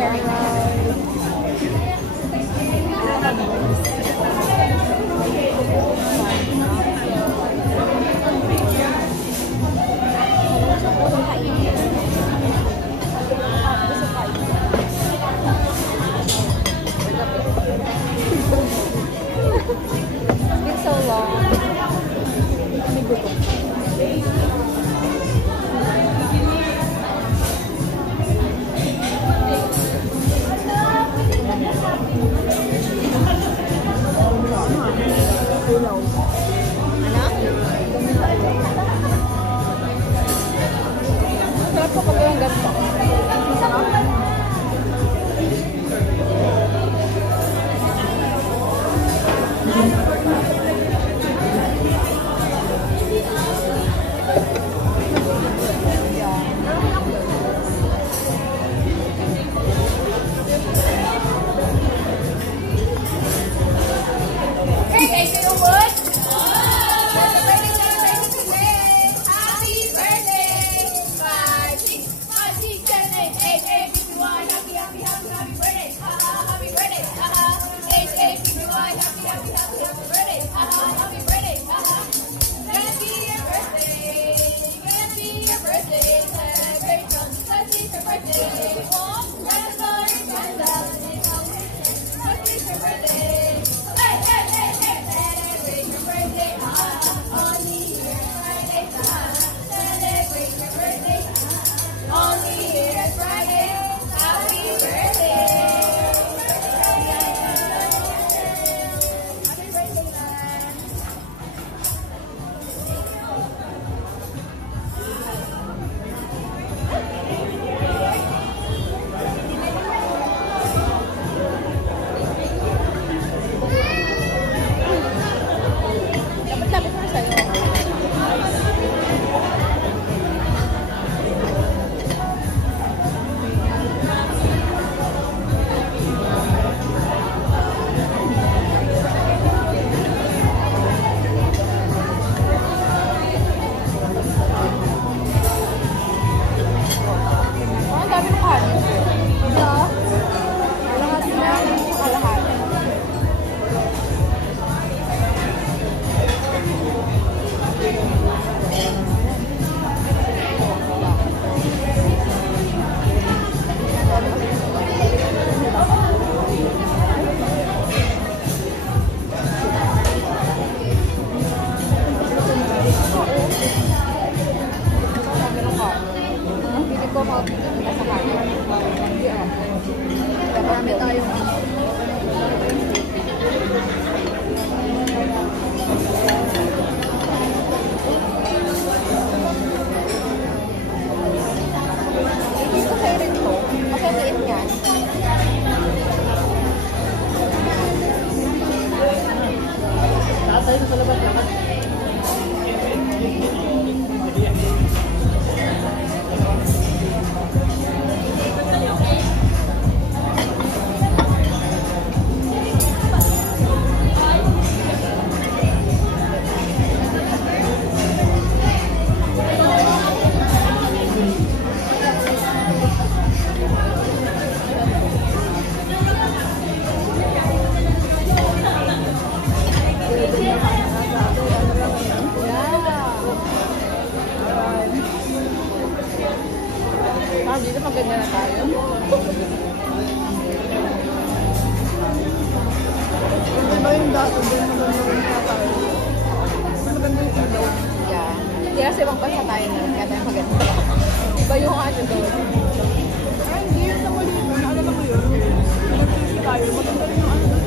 sharing. It's been so long. Masarap po pag yung ganito. Masarap. Dito maganda na tayo. Maganda yung dato, din maganda na tayo. Maganda yung ilaw. Yeah. Hindi kasi ibang pasa tayo na kaya tayo maganda. Iba yung ano doon. Ay, hindi yun na mali. Naalala ko yun. Nag-TV tayo. Maganda rin yung ano doon.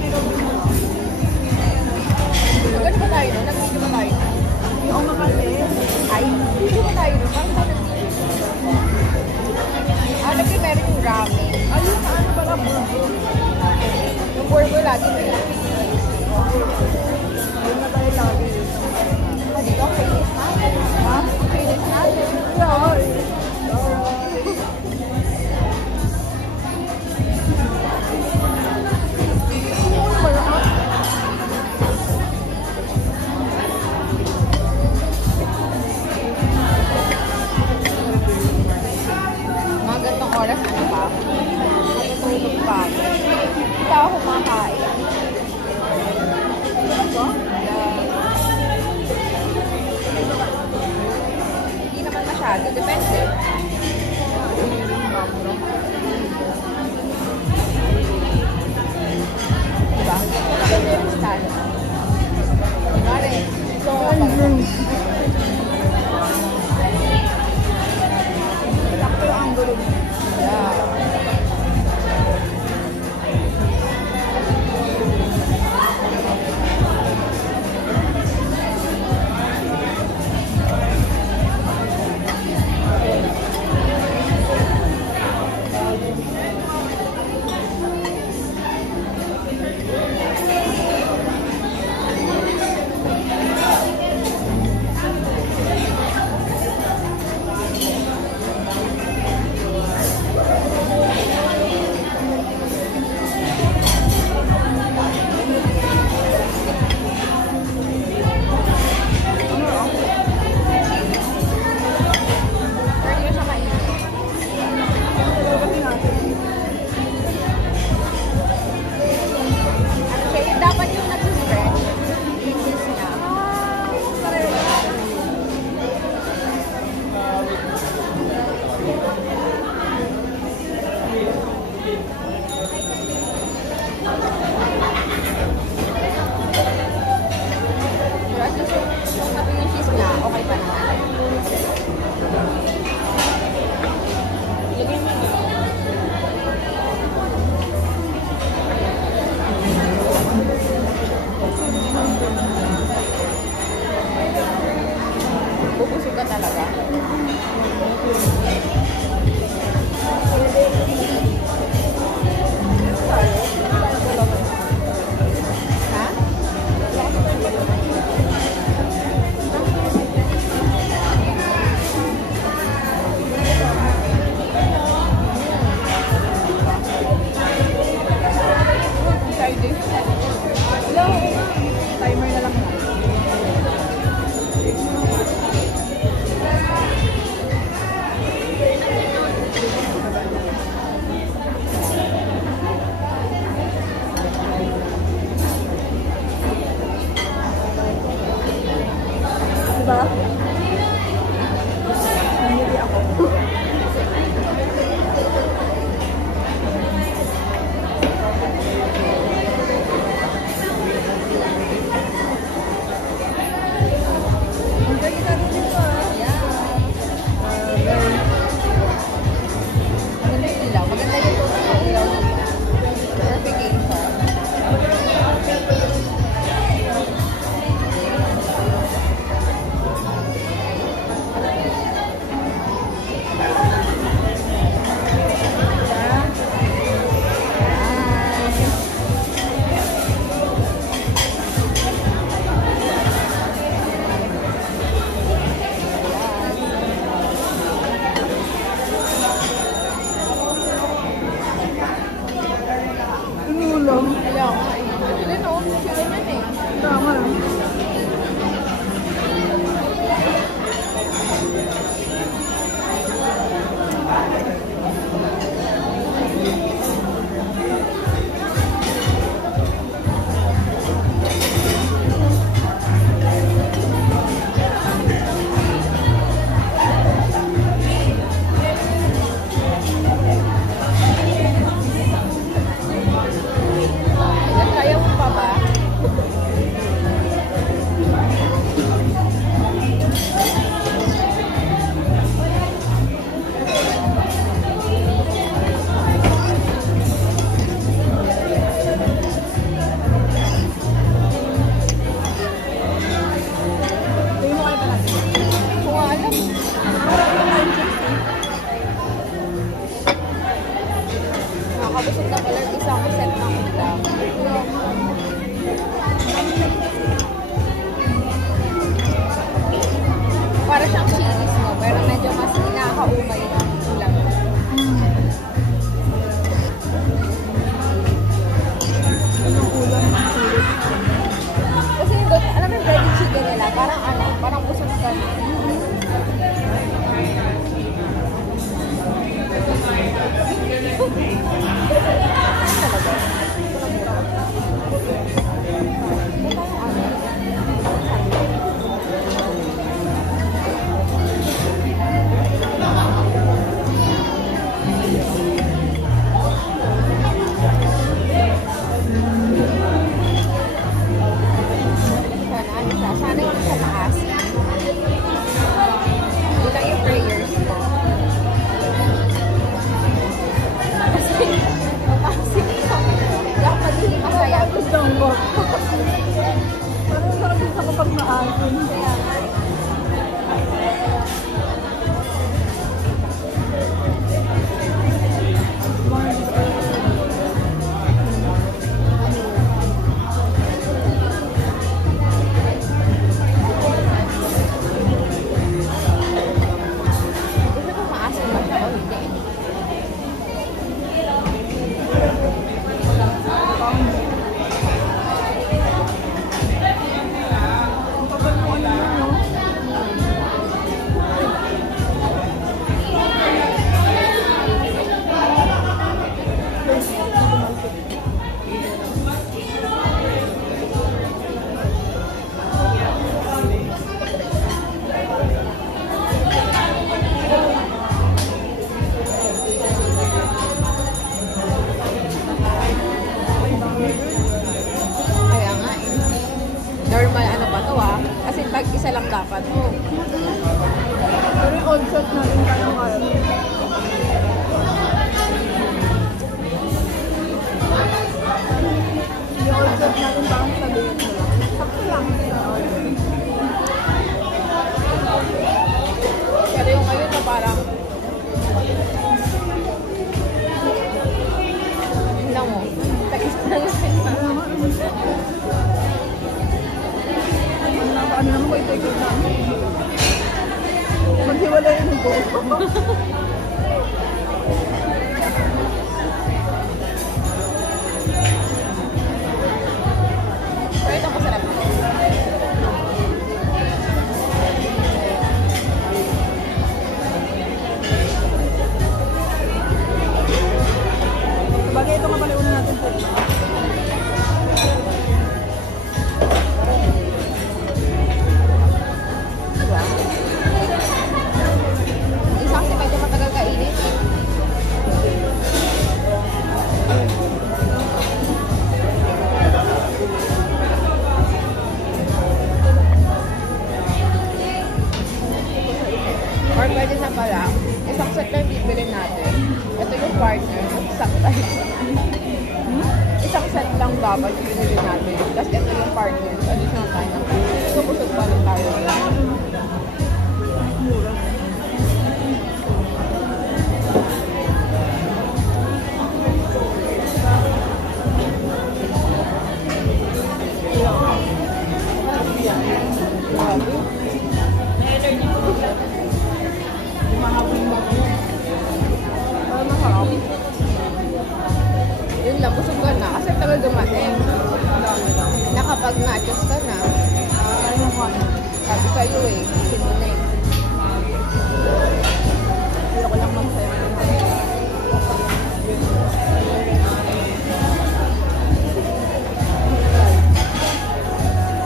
Maganda ba tayo doon? Nag-video ba tayo? Yung makali. Ay, video ba tayo doon? Parang tayo nag-prepare yung ramen. Ayun, ano pala burger? Yung burger lagi nila. Ayun na tayo lagi. Dito ang kainis natin. Ha? Ang kainis natin. Sorry. Mga gantong oras, ano pa? Depende. Diba? Depende yung style. Mare, so, sakto ang gulo. Yeah. Bubusog ka talaga. Ha? Hello? Timer na lang na. Diba? Hindi ako. Nakakabusog na pala yung isang set ng ulam. Para siyang chilies mo, pero medyo mas nakakaumay yung ulam. Anong ulam ng chilies? Kasi yung alam mo yung breaded chicken nila, parang ano, parang busog ka. isa lang dapat. Pero yung old set natin kayang kaya. Yung old set natin parang sabihin mo lang. Sakto lang. Pero yung ngayon na parang tingnan mo. Takis na lang. Ano naman ko ito na. Maghiwalay yung go. Pero ito masarap. Bagay ito kapaliw na natin po. Isa kasi medyo matagal kainit. Or pwede na pala, isang set lang bibili natin. Ito yung partner, isang type. Isang set lang dapat yung binili natin. Tapos ito yung partner, additional time. Kusog pa rin tayo. Yun lang, busog ka na. Kasi tagal dumating. Nakapag nachos ka na. Sabi kayo eh. Sinunin. Ayoko lang mag-save.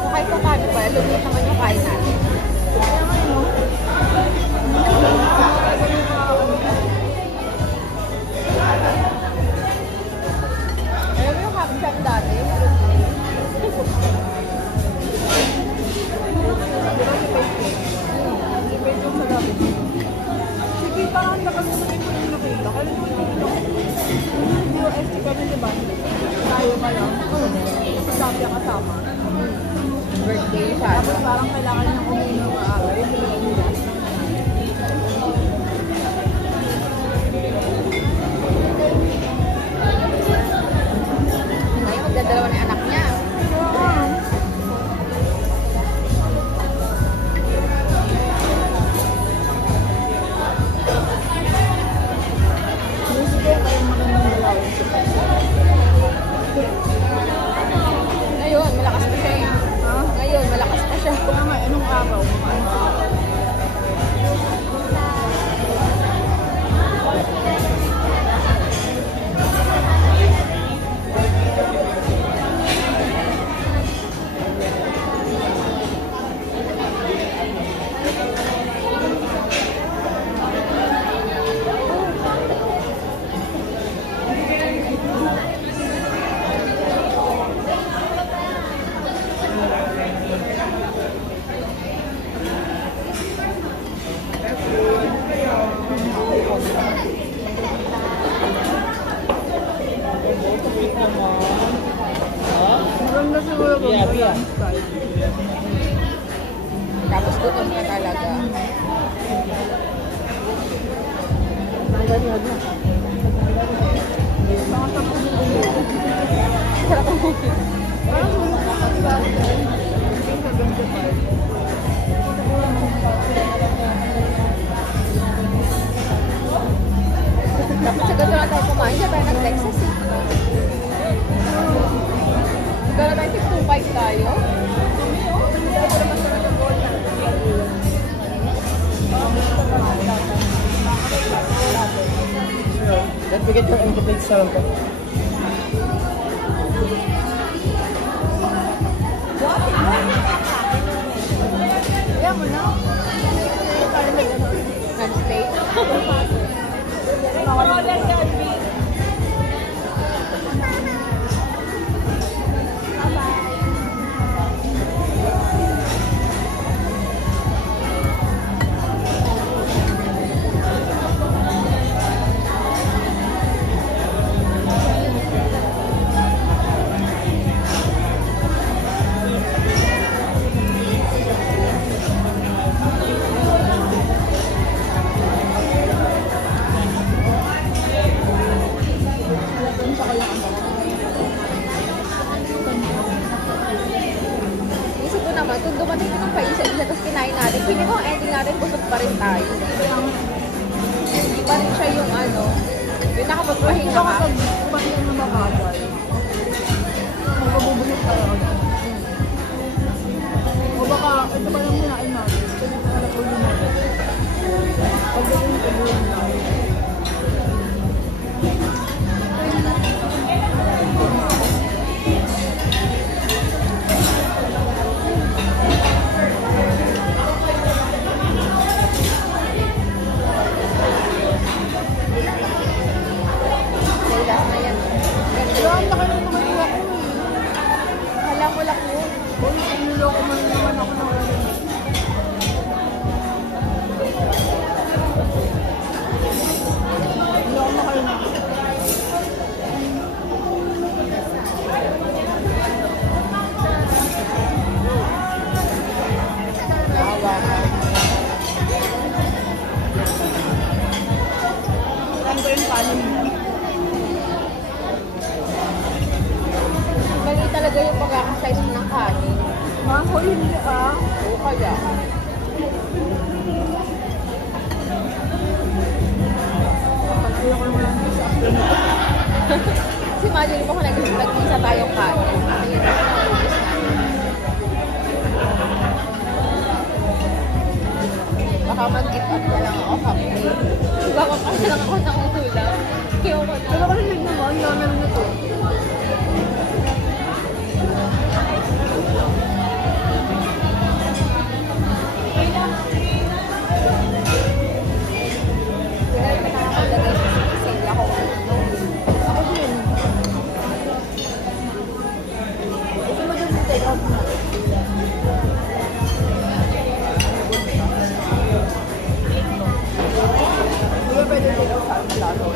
Kahit kung kami pala, lumit naman yung kain natin. Alam mo yung happy shop dati? Sige, parang nakasamayin ko yung nakita. Kaya naman yung UST kami, diba? Tayo pa lang. Sabi ang kasama. Birthday siya. Tapos parang kailangan niyang uminom ng araw. Yung bilang nila. Ngayon, magdadalawa na yung anak niya. Ngayon, malakas pa siya eh. Ngayon, malakas pa siya. Kaya nga, anong araw? Maganda siguro kung balance tayo. Tapos gutom ka talaga. Baka sa puso. Sarap ang cookie. Parang makakasal. Yung sa 25. Tapos sa gato na tayo kumain, siya tayo nag-Texas eh. Gala tayo 625 tayo. Let's get your incomplete sound. Ayan mo na. Non-stay. pa rin tayo. Hindi pa rin siya yung ano, yung nakapagpahinga ka. Pahinga na mabagal. Magpabubulit tayo. O baka, ito pa lang hinain natin. Kasi ito na po yung natin. Pagdating ito yung natin. Mali talaga yung pagkakasize mo ng kanin. Mako, hindi ah. Oo kaya. Ayoko naman lang sa afternoon. Kasi imagine mo kung nag-isa tayong kanin. Ayun. Baka mag-give up na lang ako kami. Baka kasi lang ako ng ulam. Kaya ako na. Pero kasi naman, namin na to. Kaya ito nakakalagay sa sale ako. Ako din. Ito mo dyan sa take out na. Hindi pwede take out sa lalo.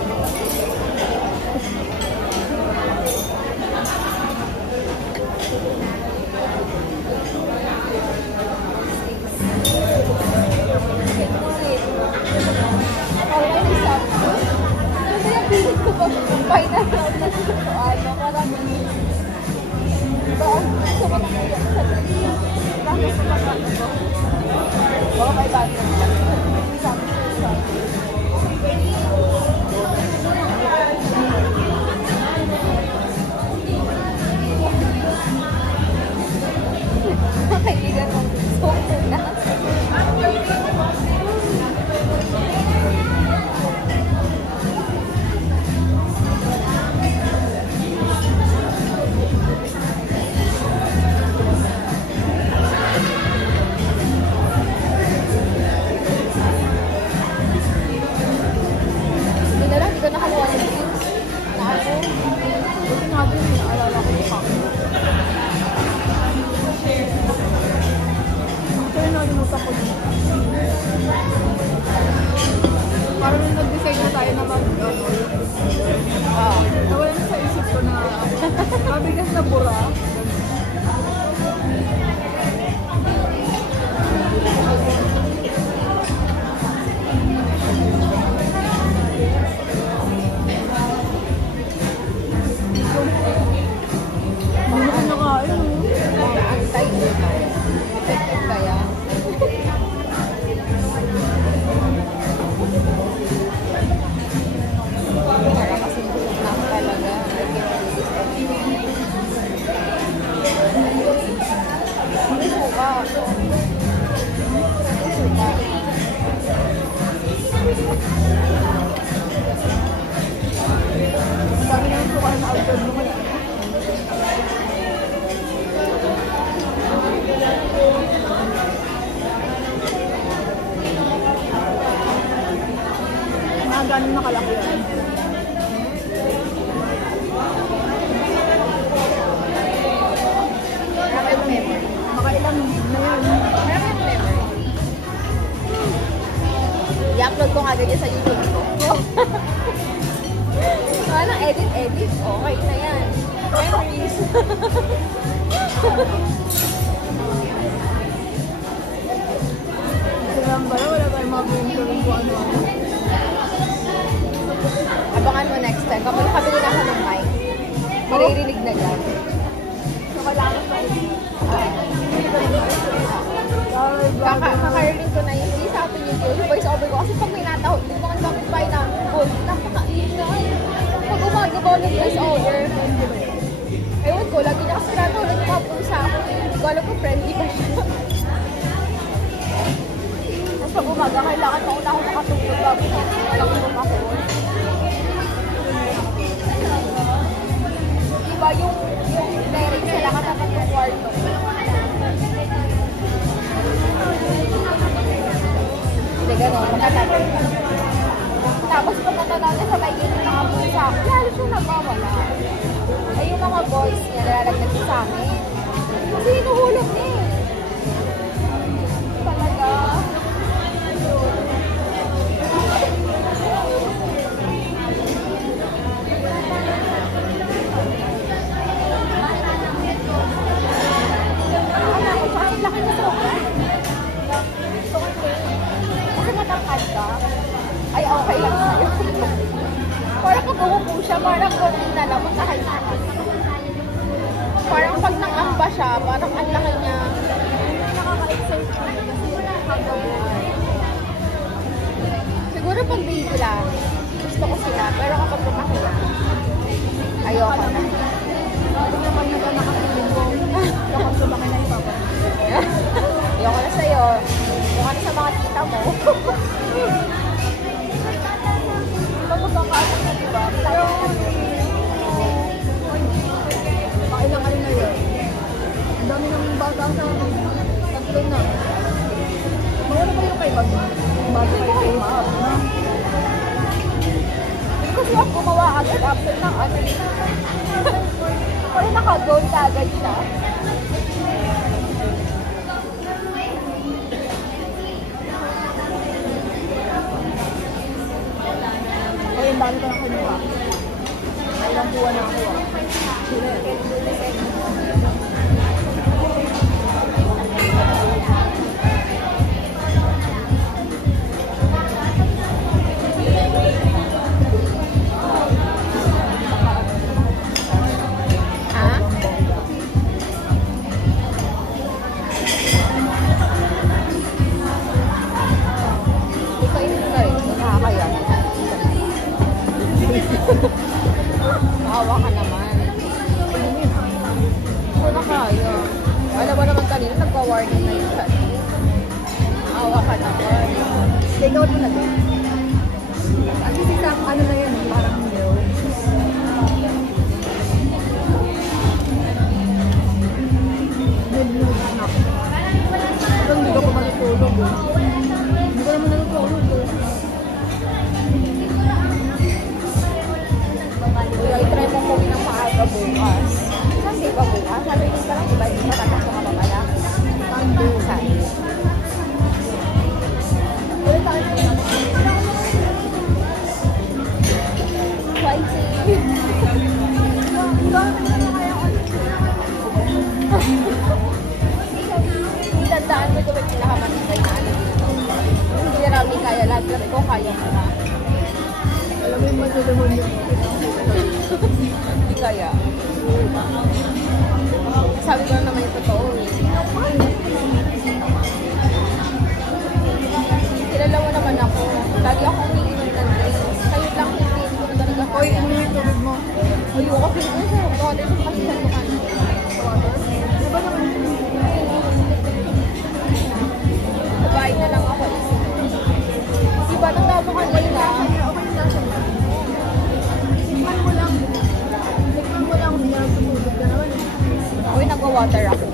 Final round na sila so ano, parang sumat na yun sa bakit sa mga ano baka may bago kaibigan mo so na parang nung nag-decide na tayo na mag-ano, nawala na sa isip ko na mabigas na bura. Hindi ko nakain. effective kaya para kasi na ako talaga. Hindi suka. Sabi na yung suka na outdoor mo kaya. Mga ganun nakalaki yan. Makailang na yan. I-upload ko kagad yan sa YouTube ko. Walang edit. Okay na yan. Memories. Kailangan ba? Wala tayong mga pinturin kung ano-ano. Abangan mo next time. Kapag nakabili na ako ng mic, maririnig na yan. So, kailangan pa rin. Kaka-learning ko na yun. Hindi sa atin yung yung voice over ko. Kasi pag may natahol, yung mga kapitbahay na, napakaingay. Pag umaga ba ng voice over? Ewan ko, lagi niya kasi natahol, nagpapusa ako. Hindi ko alam kung friendly ba siya. Tapos pag umaga, kailangan mauna ako nakatulog bago nakatulog ako. Diba yung bearing sila katapat ng kwarto. Hindi gano'n, makatapat. Tapos pagkata natin sa may gate na kapusa, lalo siya nagmawala. Ay yung mga boys niya nalalagdag sa amin. Kasi hinuhulog niya eh. Talaga. Ay, okay lang sa'yo. Parang kung umupo siya, parang konti na lang, magkakailangan. Parang pag nangamba siya, parang ang laki niya. Nakaka-excite siya kasi hanggang. Siguro pag baby lang, gusto ko sila. Pero kapag lumaki lang, ayoko na. Ano naman yung nakakapiling ko? Kapag lumaki na ipapa. Ayoko na sa'yo. Ayoko na sa mga tita mo. Magkakaanak na diba? Pero, makailang ano na yun. Ang dami ng bata sa akin. Tatlo na. Mayroon ba yung kay Bag? Yung bata kay Maap na? Hindi kasi ako gumawa agad after ng ano. Parang naka-goal ka agad siya. Ayun, bali ko ng kanya. Ilang buwan na ako. Maawa ka naman. Hindi na kaya. Alam mo naman kanina, nagpa-warning na yun. Maawa ka naman. Take out mo na din. At least isang ano na yan, parang milk. Milk anak. Ito hindi ko pa matutulog eh. Hindi ko naman natutulog eh. Kuya, i-try mo kami ng maaga bukas. Kasi ba bukas? Sabi ko pa lang, diba? Hindi pa tatas ka pa pala. Pang-bukas. Ulit tayo sa mga. Spicy. Tandaan mo ito may pinakamatibay na ano dito. Hindi rami kaya lahat lang ko kaya mo na. Alam mo yung matulungan yun. Hindi kaya. Sabi ko naman yung totoo eh. Kilala mo naman ako. Lagi akong umiinom ng drink. Kayo lang hindi ko na talaga Oy, kaya. ano yung tulog mo? Ayoko, pinito sa water kasi sa lukan. Diba naman yung Babae na lang ako. Diba nung tabo ka kanina? Tikman mo lang. Tikman mo lang. Hindi na tutulog ka naman eh. Uy, nagwa-water ako.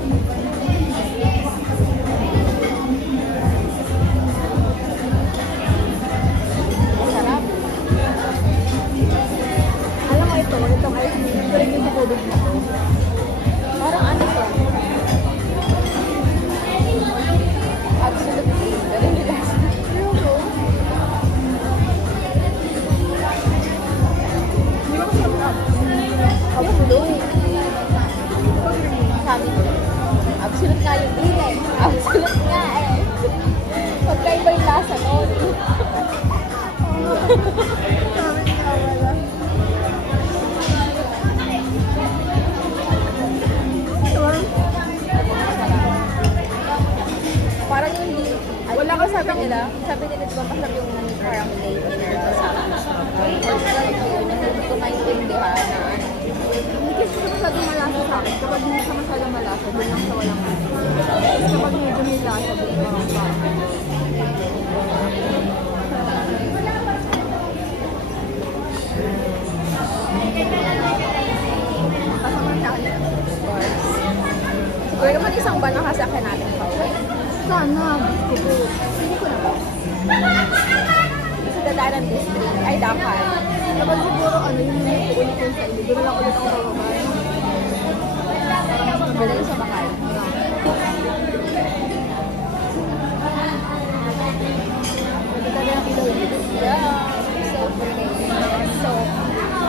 Sarap. Alam mo ito, itong ice cream. Ito rin yung tutulog mo. Parang ano to? Absolutely. Ganun nila. Hindi ba masarap? Yung blue. Sabi ko. Absolute nga yung green eh. Absolute nga eh. Magkaiba yung lasa noon. Sabi niya wala. nila, sabi nila diba masarap yung parang layer sa akin. Hindi ko maintindihan na ano. Hindi kasi siya masyadong malasa sa akin. Kapag hindi siya masyadong malasa, doon lang sa walang lasa. Tapos kapag medyo may lasa, doon lang sa Kasama sa akin. Siguro naman isang ba nakasakyan natin pa. sana, gusto ko. Hindi ko na ba? Sa Dadaran District, ay Dakar. Kapag siguro ano, yung ulit yun sa inyo, doon lang ulit ako bababa. Parang madali sa bakal. Pwede ka na ilaw yun. Yeah. So pretty.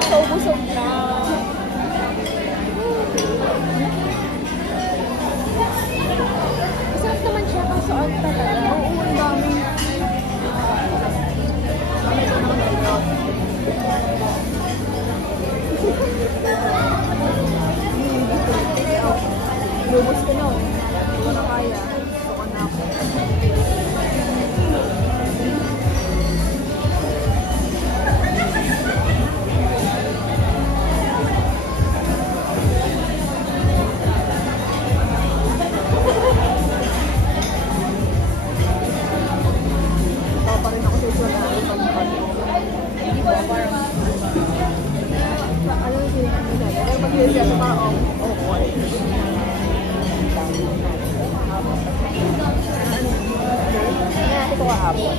So busog na. Masarap naman siya kaso ang talaga. Oo, ang dami. Lubos ko na. Hindi ko na kaya. Gusto ko na ako. Tawa pa rin ako sa ito na Hindi ko parang ano yung feeling ko nila? Pero pag yun siya, parang awkward. ito kahapon.